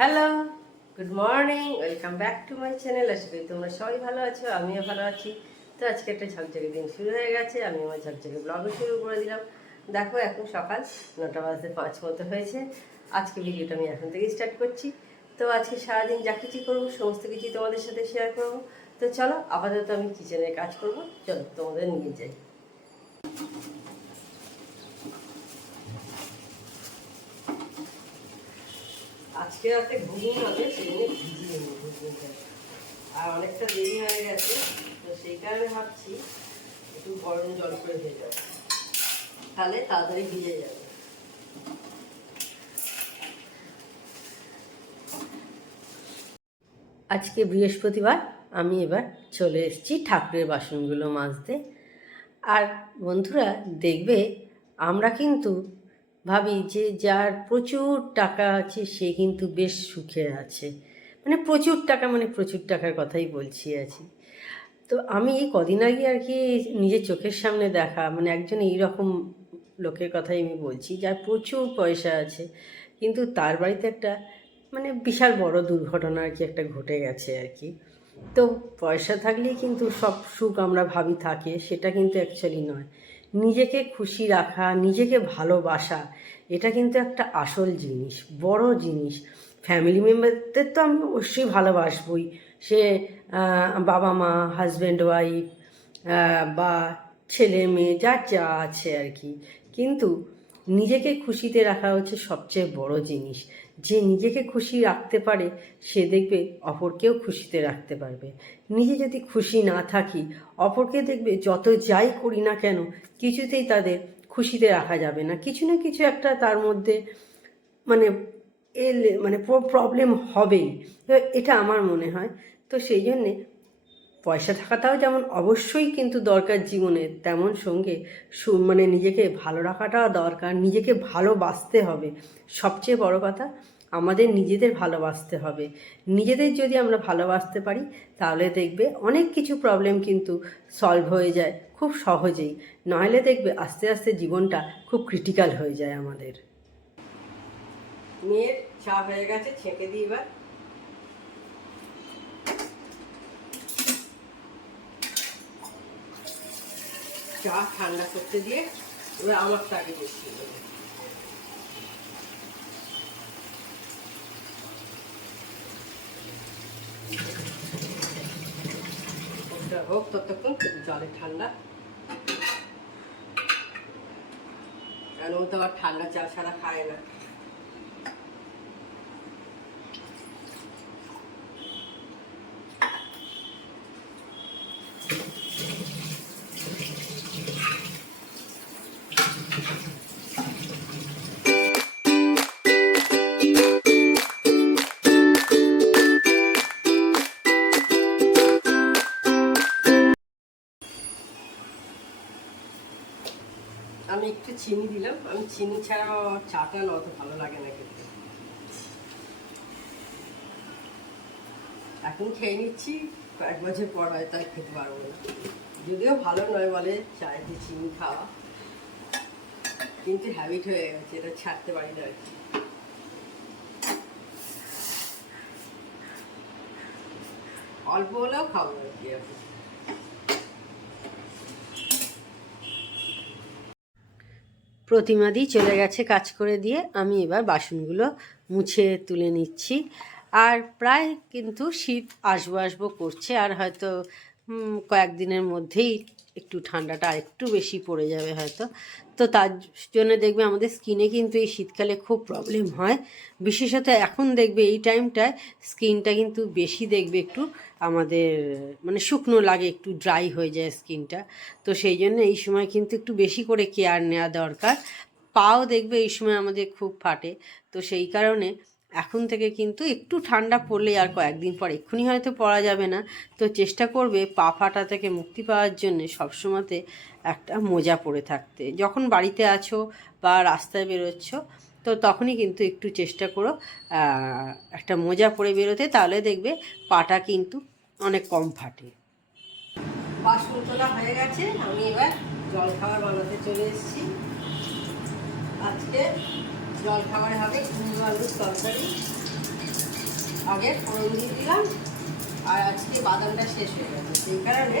Hello good morning welcome back to my channel আশা করি তোমরা সবাই ভালো আছো, আমিও ভালো আছি। তো আজকে একটা ঝকঝকে দিন শুরু হয়ে গেছে, আমি আমার ঝকঝকে ব্লগও শুরু করে দিলাম। দেখো, এখন সকাল নটা বাজতে পাঁচ মতো হয়েছে। আজকে ভিডিওটা আমি এখন থেকে স্টার্ট করছি। তো আজকে সারাদিন যা কিছু করব, সমস্ত কিছু তোমাদের সাথে শেয়ার করব। তো চলো, আপাতত আমি কিচেনের কাজ করব। চলো, তোমাদের নিয়ে যাই। আজকে রাতে ঘুমিয়ে হবে আর অনেকটা দেরি হয়ে গেছে, তো সেই কারণে ভাবছি একটু গরম জল করে দিয়ে যাব। তাহলে তাড়াতাড়ি ভিজে যাবে। আজকে বৃহস্পতিবার, আমি এবার চলে এসেছি ঠাকুরের বাসনগুলো মাজতে। আর বন্ধুরা, দেখবে আমরা কিন্তু ভাবি যে যার প্রচুর টাকা আছে, সে কিন্তু বেশ সুখে আছে। মানে প্রচুর টাকা মানে প্রচুর টাকার কথাই বলছি আছি। তো আমি এই কদিন আগে আর কি নিজের চোখের সামনে দেখা মানে একজন এইরকম লোকের কথাই আমি বলছি, যার প্রচুর পয়সা আছে, কিন্তু তার বাড়িতে একটা মানে বিশাল বড় দুর্ঘটনা আর কি একটা ঘটে গেছে আর কি। তো পয়সা থাকলেই কিন্তু সব সুখ আমরা ভাবি থাকে, সেটা কিন্তু অ্যাকচুয়ালি নয়। নিজেকে খুশি রাখা, নিজেকে ভালোবাসা, এটা কিন্তু একটা আসল জিনিস, বড় জিনিস। ফ্যামিলি মেম্বারদের তো আমি অবশ্যই ভালোবাসবই। সে বাবা মা হাজব্যান্ড ওয়াইফ বা ছেলে, মেয়ে যা যা আছে আর কি। কিন্তু নিজেকে খুশিতে রাখা হচ্ছে সবচেয়ে বড় জিনিস। যে নিজেকে খুশি রাখতে পারে, সে দেখবে অপরকেও খুশিতে রাখতে পারবে। নিজে যদি খুশি না থাকি, অপরকে দেখবে যত যাই করি না কেন, কিছুতেই তাদের খুশিতে রাখা যাবে না। কিছু না কিছু একটা তার মধ্যে মানে এলে মানে প্রবলেম হবেই। এটা আমার মনে হয়। তো সেই জন্যে পয়সা থাকাটাও যেমন অবশ্যই কিন্তু দরকার জীবনে, তেমন সঙ্গে মানে নিজেকে ভালো রাখাটাও দরকার, নিজেকে ভালোবাসতে হবে। সবচেয়ে বড় কথা, আমাদের নিজেদের ভালোবাসতে হবে। নিজেদের যদি আমরা ভালোবাসতে পারি, তাহলে দেখবে অনেক কিছু প্রবলেম কিন্তু সলভ হয়ে যায় খুব সহজেই। নইলে দেখবে আস্তে আস্তে জীবনটা খুব ক্রিটিক্যাল হয়ে যায় আমাদের। মেয়ের চা হয়ে গেছে, ছেঁকে দিই এবার। চা ঠান্ডা করতে দিয়ে এবার আমার তাকে বসিয়ে দেবো। হোক ততক্ষণ জলে ঠান্ডা। ও তো আবার ঠান্ডা চা ছাড়া খায় না। চিনি দিলাম। আমি চিনি ছাড়া চাটা না অত ভালো লাগে না খেতে। এখন খেয়ে নিচ্ছি, কয়েক বছর পর হয় তাই খেতে পারব না। যদিও ভালো নয় বলে চায়েতে চিনি খাওয়া। কিন্তু হ্যাবিট হয়ে গেছে, এটা ছাড়তে পারি না আর কি। অল্প হলেও খাব আর কি প্রতিমাদি চলে গেছে কাজ করে দিয়ে আমি এবার বাসনগুলো মুছে তুলে নিচ্ছি। আর প্রায় কিন্তু শীত আসব আসব করছে, আর হয়তো কয়েকদিনের মধ্যেই একটু ঠান্ডাটা একটু বেশি পড়ে যাবে হয়তো। তো তার জন্য দেখবে আমাদের স্কিনে কিন্তু এই শীতকালে খুব প্রবলেম হয়। বিশেষত এখন দেখবে এই টাইমটায় স্কিনটা কিন্তু বেশি দেখবে একটু আমাদের মানে শুকনো লাগে, একটু ড্রাই হয়ে যায় স্কিনটা তো সেই জন্য এই সময় কিন্তু একটু বেশি করে কেয়ার নেওয়া দরকার। পাও দেখবে এই সময় আমাদের খুব ফাটে। তো সেই কারণে এখন থেকে কিন্তু একটু ঠান্ডা পড়লে আর কয়েকদিন পর এক্ষুনি হয়তো পড়া যাবে না। তো চেষ্টা করবে পা ফাটা থেকে মুক্তি পাওয়ার জন্য সবসময়তে একটা মোজা পরে থাকতে। যখন বাড়িতে আছো বা রাস্তায় বেরোচ্ছ, তো তখনই কিন্তু একটু চেষ্টা করো একটা মোজা পরে বেরোতে। তাহলে দেখবে পাটা কিন্তু অনেক কম ফাটে। বাসন তোলা হয়ে গেছে। আমি এবার জল খাবার বানাতে চলে এসেছি। আজকে জল খাবারে হবে কুমড়ো আলুর তরকারি। আগে ফোড়ন দিয়ে দিলাম। আর আজকে বাদামটা শেষ হয়ে গেছে। সেই কারণে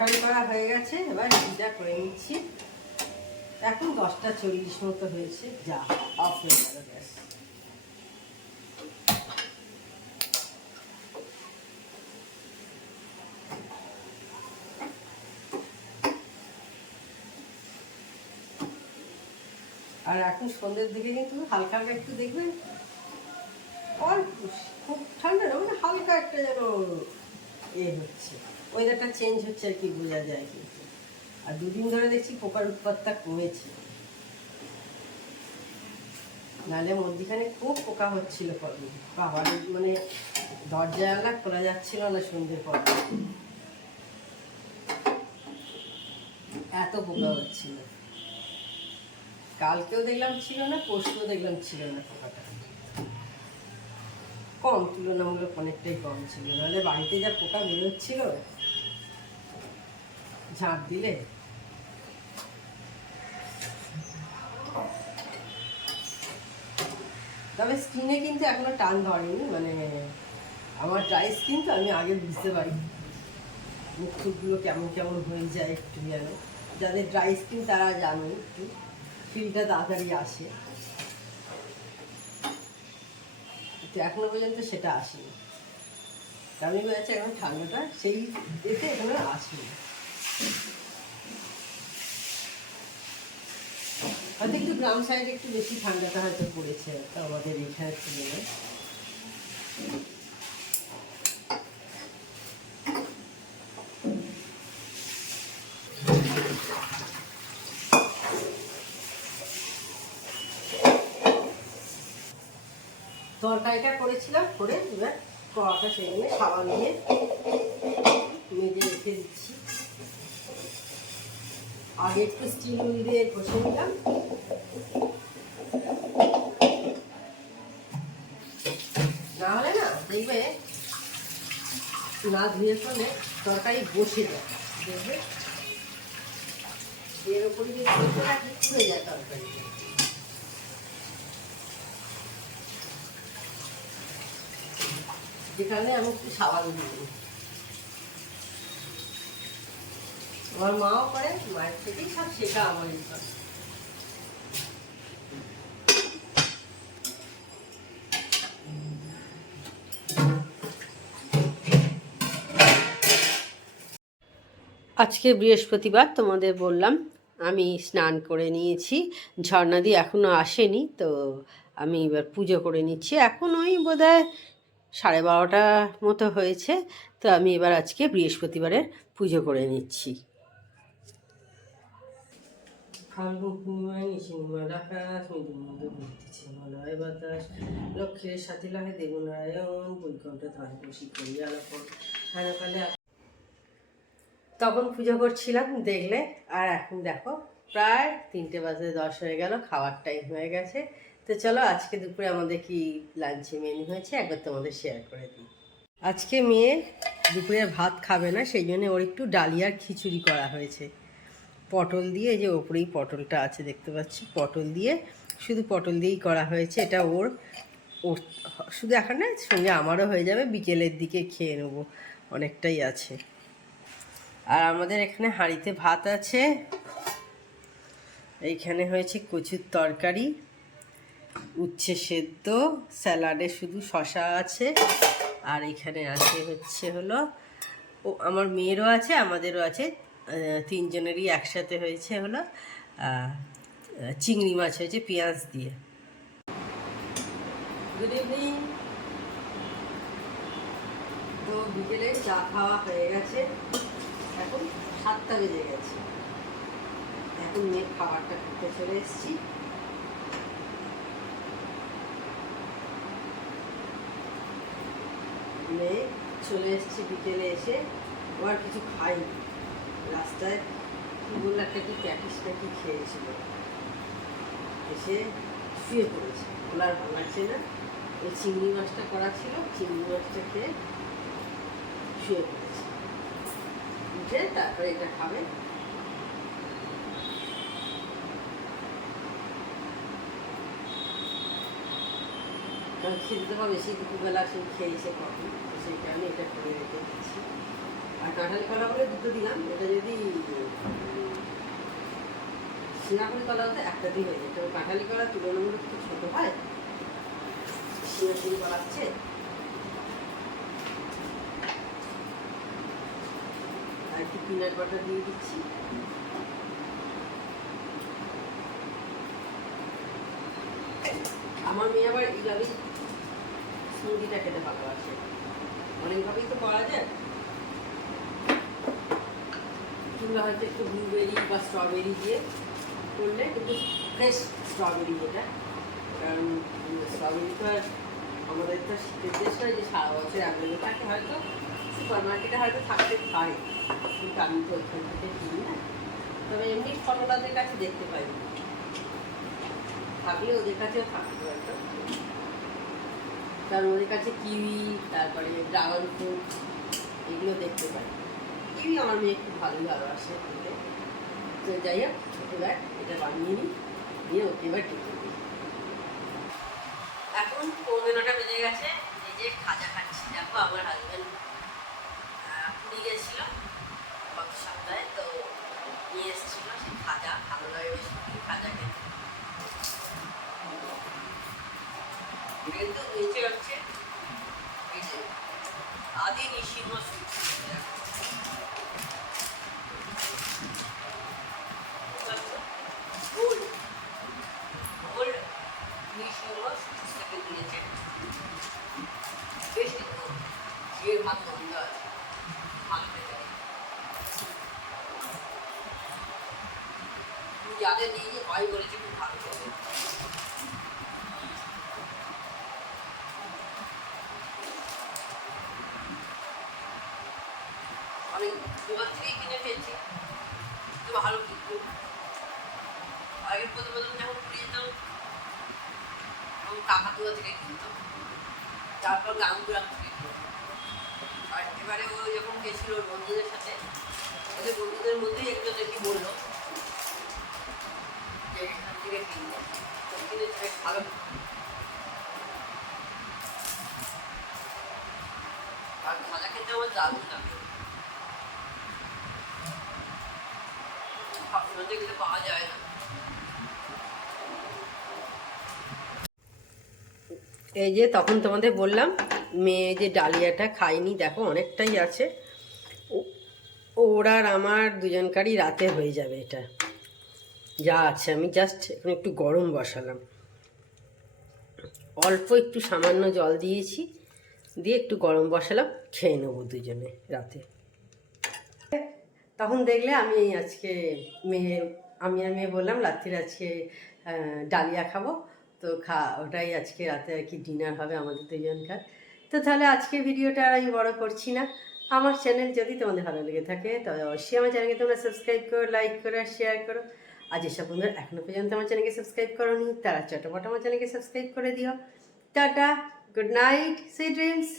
তরকারি করা হয়ে গেছে, এবার রুটিটা করে নিচ্ছি। এখন দশটা চল্লিশ মতো হয়েছে, যা অফ হয়ে গেল গ্যাস আর এখন সন্ধ্যের দিকে কিন্তু হালকা হালকা একটু দেখবেন। অল্প, খুব ঠান্ডা না মানে হালকা একটা যেন এ হচ্ছে। ওয়েদারটা চেঞ্জ হচ্ছে আর কি, বোঝা যায় কিন্তু। আর দুদিন ধরে দেখছি পোকার উৎপাতটা কমেছে। নাহলে মধ্যিখানে খুব পোকা হচ্ছিল কদিন। বাবার মানে দরজা জানলা খোলা যাচ্ছিল না সন্ধ্যের পর। এত পোকা হচ্ছিল। কালকেও দেখলাম ছিল না, পরশুও দেখলাম ছিল না পোকাটা। কম, তুলনামূলক অনেকটাই কম ছিল। নাহলে বাড়িতে যা পোকা বেরোচ্ছিল ঝাঁট দিলে? তবে স্কিনে কিন্তু এখনও টান ধরেনি মানে আমার ড্রাই স্কিন তো আমি আগে বুঝতে পারি। মুখ টুকগুলো কেমন কেমন হয়ে যায় একটু যেন। যাদের ড্রাই স্কিন তারা জানে একটু। ফিলটা তাড়াতাড়ি আসে। কিন্তু এখনও পর্যন্ত সেটা আসেনি। আমি বলেছি এখন ঠান্ডাটা, সেই এতে এখনও আসেনি। হয়তো একটু গ্রাম সাইডে একটু বেশি ঠান্ডাটা হয়তো পড়েছে, তো আমাদের এখানে তুলনায়। তরকারিটা করেছিলাম, করে এবার কড়াটা সেখানে সাবান দিয়ে মেজে রেখে দিচ্ছি। আগে একটু স্টিল উইল দিয়ে ঘষে নিলাম। না হলে না দেখবে না ধুয়ে ফেলে তরকারি বসে যায়। দেখবে? এর উপরে যদি হয়ে যায় তরকারি যেখানে আমি একটু সাবান দিই। আমার মাও করে, মায়ের থেকেই সব শেখা আমার এইসব আজকে বৃহস্পতিবার, তোমাদের বললাম, আমি স্নান করে নিয়েছি। ঝর্ণা দিয়ে এখনও আসেনি, তো আমি এবার পুজো করে নিচ্ছি। এখন ওই বোধহয় সাড়ে বারোটা মতো হয়েছে, তো আমি এবার আজকে বৃহস্পতিবারের পুজো করে নিচ্ছি। দেবনারায়ণ তখন পুজো করছিলাম, দেখলে, আর এখন দেখো, প্রায় তিনটে বাজে দশ হয়ে গেল, খাওয়ার টাইম হয়ে গেছে। তো চলো আজকে দুপুরে আমাদের কি লাঞ্চে মেনু হয়েছে, একবার তোমাদের শেয়ার করে দিই। আজকে মেয়ে দুপুরে ভাত খাবে না, সেই জন্য ওর একটু ডালিয়ার খিচুড়ি করা হয়েছে। পটল দিয়ে যে ওপরেই পটলটা আছে দেখতে পাচ্ছি, পটল দিয়ে শুধু পটল দিয়েই করা হয়েছে, এটা ওর ওর, শুধু এখন না, সঙ্গে আমারও হয়ে যাবে, বিকেলের দিকে খেয়ে নেব, অনেকটাই আছে। আর আমাদের এখানে হাঁড়িতে ভাত আছে, এইখানে হয়েছে কচুর তরকারি। উচ্ছে সেদ্ধ, স্যালাডে শুধু শশা আছে। আর এখানে আছে হচ্ছে হলো, ও আমার মেয়েরও আছে, আমাদেরও আছে তিনজনেরই একসাথে হয়েছে হলো চিংড়ি মাছ হয়েছে পেঁয়াজ দিয়ে। গুড ইভিনিং তো বিকেলে চা খাওয়া হয়ে গেছে। এখন সাতটা বেজে গেছে। এখন মেয়ে খাবারটা খেতে চলে এসেছি। চলে চলে এসেছি, বিকেলে এসে। আবার কিছু খাইনি রাস্তায় কী বলল একটা কি প্যাটিস কি খেয়েছিল। এসে শুয়ে পড়েছে। ভালো লাগছে না। ওই চিংড়ি মাছটা করা ছিল, চিংড়ি মাছটা খেয়ে শুয়ে পড়েছে। উঠে তারপরে এটা খাবে। খেতে পাবে বেশি দুপুরবেলা সে খেয়েছে কখন তো সেই কারণে এটা করে রেখে দিচ্ছি। আর কাঁঠালি কলা বলে দুটো দিলাম, এটা যদি সিঙ্গাপুরি কলা হতো একটা দিয়ে হয়ে যেত কাঁঠালি কলা তুলনামূলক একটু ছোটো হয় সিঙ্গাপুরি কলা আছে। আর একটু পিনাট বাটার দিয়ে দিচ্ছি। আমার মেয়ে আবার এইভাবেই স্মুদিটা খেতে ভালোবাসে। অনেকভাবেই তো করা যায়। কিংবা হয়তো একটু ব্লুবেরি বা স্ট্রবেরি দিয়ে করলে, কিন্তু ফ্রেশ স্ট্রবেরি যেটা, কারণ স্ট্রবেরি তো আর আমাদের তো শীতের দেশ নয় যে সারা বছর অ্যাভেলেবেল থাকে হয়তো সুপার মার্কেটে হয়তো থাকতে পারে। কিন্তু আমি তো ওইখান থেকে কিনি না। তবে এমনি ফটোলাদের কাছে দেখতে পাই। থাকলে ওদের কাছেও থাকতে পারতো কারণ ওদের কাছে কিউই, তারপরে ড্রাগন ফ্রুট, এগুলো দেখতে পাই। কিউই আমার মেয়ে খুব ভালোই ভালোবাসে খেতে তো যাই হোক, এবার এটা বানিয়ে নিই নিয়ে ওকে এবার দিই। এখন পৌনে নটা বেজে গেছে, এই যে খাজা খাচ্ছি, দেখো আমার হাজব্যান্ড পুরী গেছিল গত সপ্তাহে তো নিয়ে এসেছিল সেই খাজা ভালো লাগে বেশ পুরী খাজা খেতে কিন্তু নিচে হচ্ছে এই যে আদি নিশিন্ন সুইট গোল্ড গোল্ড নিশিন্ন সুইট থেকে দিয়েছে বেশ কিন্তু যাদের হয় বলেছে খুব ভালো দোকান থেকেই কিনে ভালো যখন যেতাম তখন থেকে কিনতাম তারপর গ্রাম গ্রাম থেকে আর এবারে ও যখন গেছিল ওর বন্ধুদের সাথে। ওদের বন্ধুদের মধ্যেই একজন দেখি বলল যে এখান থেকে কিনবো তো কিনেছি ভালো আর খাজা খেতে আমার দারুণ লাগে। এগুলো পাওয়া যায় না। এই যে তখন তোমাদের বললাম মেয়ে যে ডালিয়াটা খাইনি দেখো অনেকটাই আছে। ওর আর আমার দুজনকারই রাতে হয়ে যাবে এটা। যা আছে, আমি জাস্ট এখন একটু গরম বসালাম। অল্প একটু সামান্য জল দিয়েছি, দিয়ে একটু গরম বসালাম, খেয়ে নেব দুজনে রাতে। তখন দেখলে আমি আজকে মেয়ে আমি আর মেয়ে বললাম, রাত্রির আজকে ডালিয়া খাব। তো খা, ওটাই আজকে রাতে আর কি ডিনার হবে আমাদের দুজনকার। তো তাহলে আজকে ভিডিওটা আর আমি বড় করছি না। আমার চ্যানেল যদি তোমাদের ভালো লেগে থাকে তবে অবশ্যই আমার চ্যানেলকে তোমরা সাবস্ক্রাইব করো লাইক করো, আর শেয়ার করো। আর যেসব বন্ধুরা এখনও পর্যন্ত আমার চ্যানেলকে সাবস্ক্রাইব করোনি, তারা চটপট আমার চ্যানেলকে সাবস্ক্রাইব করে দিও। Tata good night sweet dreams